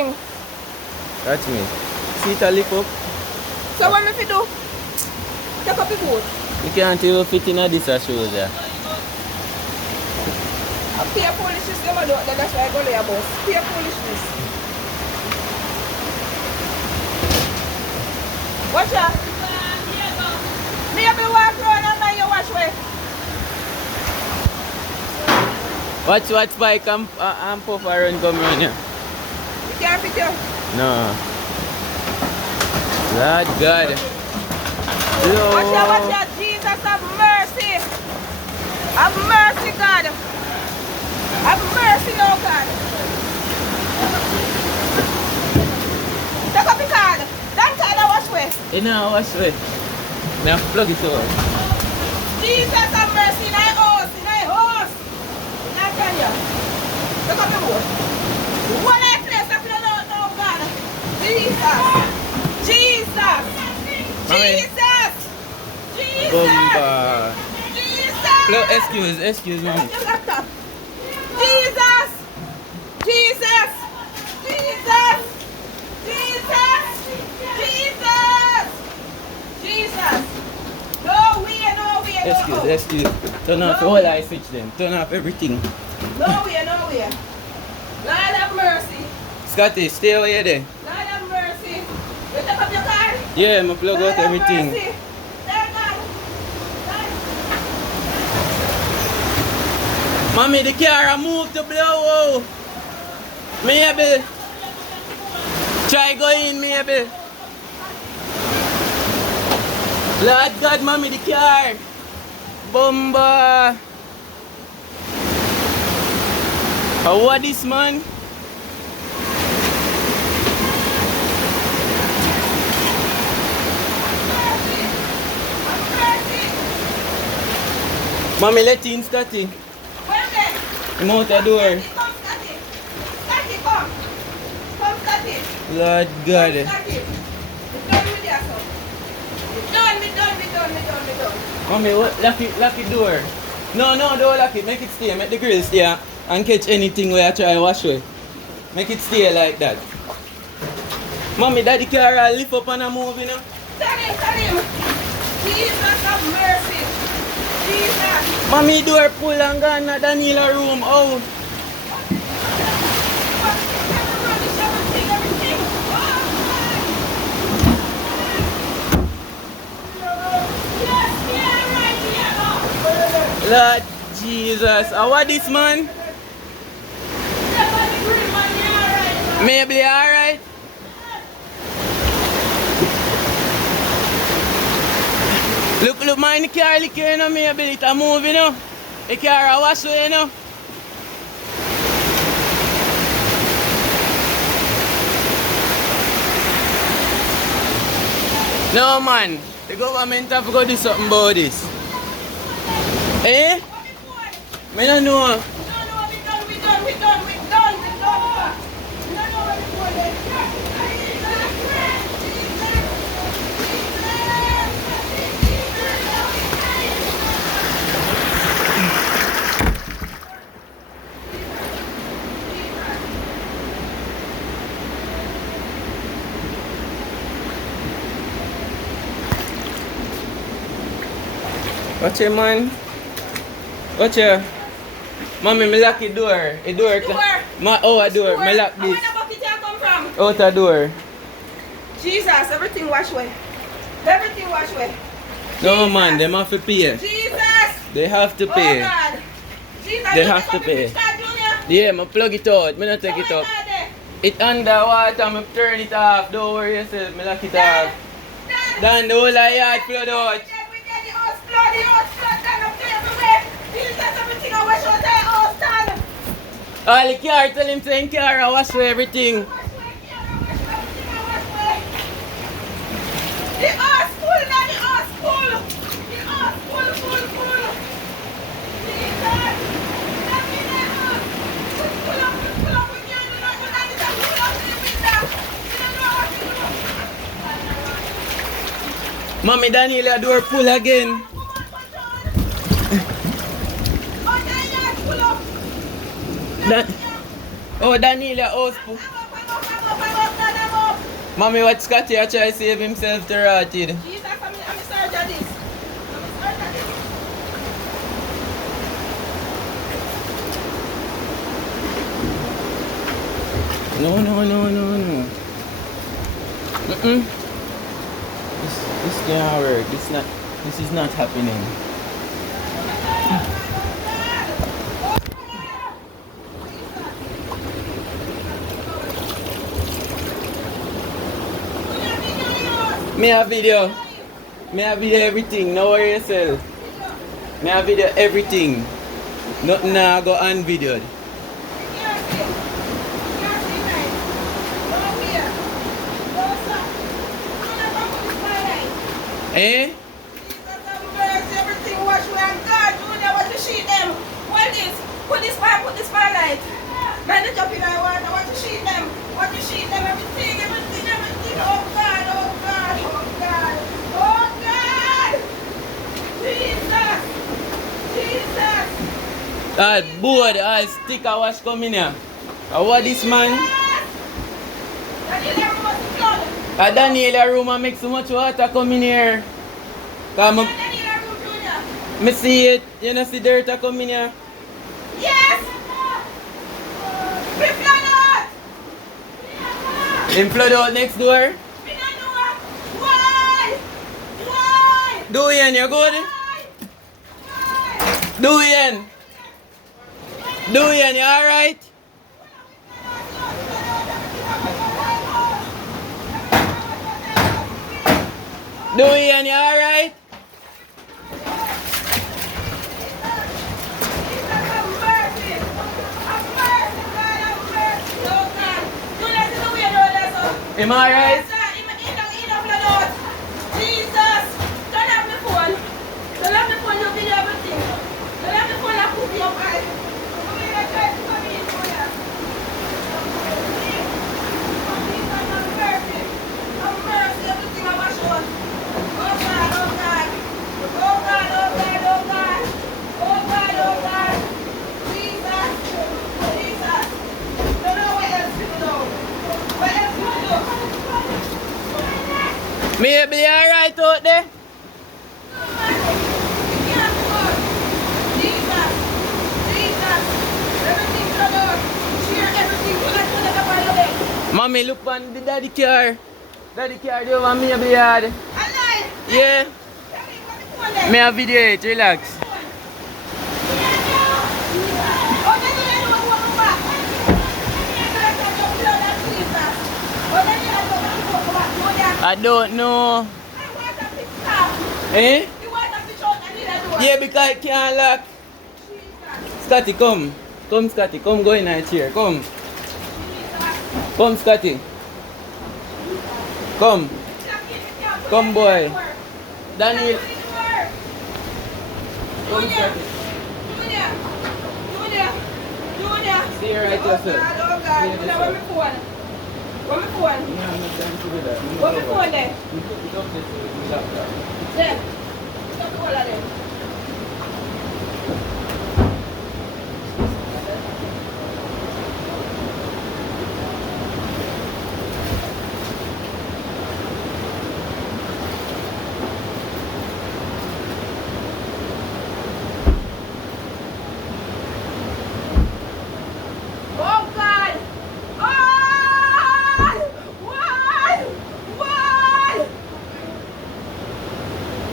everything. Catch me. See it a lip up. So what me fi do? Take up the boat. You can't even fit in this shoes there. I pay foolishness them I don't. That's why I go there boss. Pay foolishness. Watch out. Me have to walk around and mind you watch way. Watch Spike and Puff around come around here. You can't fit you. No. Lord God. Watch out, Jesus, have mercy. Have mercy, God. Have mercy, no God. Take up the card. That card I wash way. You know, wash way. Now plug it over. Jesus, have mercy in thy house, in thy house. I tell you. Take up the boat. One eye place if you don't know God. Jesus. Jesus. Jesus. Jesus. Bomba. Jesus. Excuse me. Jesus. Jesus. Jesus. Jesus. Jesus. Jesus. No way, no way. Excuse. Turn off all I switch them. Turn off everything. No way, no way. Lord have mercy. Scotty, stay over here then. Lord have mercy. You take up your car? Yeah, I'm plug Lord out have everything. mercy. Lord God. Mommy, the car moved to blow. Maybe. Try go in, maybe. Lord God, mommy, the car. Bomba. What this, man? Mommy, let in, Scotty. I'm out the door. Come, Scotty. Scotty, come. Come, Scotty. Lord God. Scotty. Done with your son. Done. Mommy, lock it door. No, don't lock it. Make it stay. Make the grill stay and catch anything where I try to wash away. Make it stay like that. Mommy, daddy car lift up and move, you know. Tell him. Jesus have mercy. Jesus. Mommy, door pull and gone to Daniela room. Oh. Lord Jesus. What this, man? Maybe alright. Look, man, the car lick here, you know, maybe it's move, you know. The car wash away, you know. No, man. The government have to go do something about this. Eh? I don't know. We done. Watch it, man. Watch it. Mommy, me lock the door. The door. Door. A door. Me lock Where this. the bucket you come from? Out the door. Jesus, everything wash away. Everything wash away. No, man, they have to pay. Jesus. They have to Oh pay. God. Jesus, They you have take to up the pay. fish card, Junior? Yeah, me plug it out. Me not take it Oh, up. my God. It underwater. Me turn it off. Don't worry yourself. Me lock it off. Dad. Then the whole of yard flood out. We get the house flood, done up there everywhere. Jesus, everything I wash out the house, done. All the car, tell him to in car, I wash away everything. Wash away, Kiara, wash everything I wash away. The house full, now the house full. The house full. Jesus. Let me in the house. Pull up, we can't do nothing without it. Pull up to the window. We don't know what to do. Mommy, Daniela, door pull again. Pull up. Oh, Daniela, house pull. Mommy, what Scotty I try to save himself to rotted. Jesus, I'm sorry for this. I'm sorry for this. No. This can't work. This is not happening. Me have video. Me have video everything. No worry yourself. Me have video everything. Nothing now go unvideoed. Eh? Everything wash well. God, Junior, what you sheet them? What is? Put this spotlight. Man, the jump in our water. What you sheet them? What you sheet them? Everything. Oh God, oh God, oh God, oh God. Jesus. That boy, I stick a wash coming here. What this man? Daniela room and make so much water come in here. Come me see it. You know see dirt come in here. Yes. We flood out. Him flood out next door. We don't know why. Why? Do it, you good? Do it. Do it, you alright? Do it, you alright? Am I right? Jesus! Don't have the phone. Don't have the phone, you video everything. Don't have the phone, I put your eye. I'm going to try to come in for you. I'm mercy. I'm mercy. Everything I wash out. Oh God, oh God. Oh God, oh God, oh God. Oh God, oh God. Jesus. Jesus. Don't know what else to do. What else to do? Maybe alright out there? Mommy, look on the daddy car. Daddy car, do you want me to be hard? Yeah. Me a video it, relax. I don't know. Eh? Yeah, because I can't lock. Scotty, come. Come, Scotty. Come, go in our chair. Come. Come, Scotty. Come. Come, boy. Daniel. Come, Scotty. Stay right yourself. Where my phone? No, I'm not going to do that. Where my phone then? You put it up there so you can lock that. Then. Stop all of them.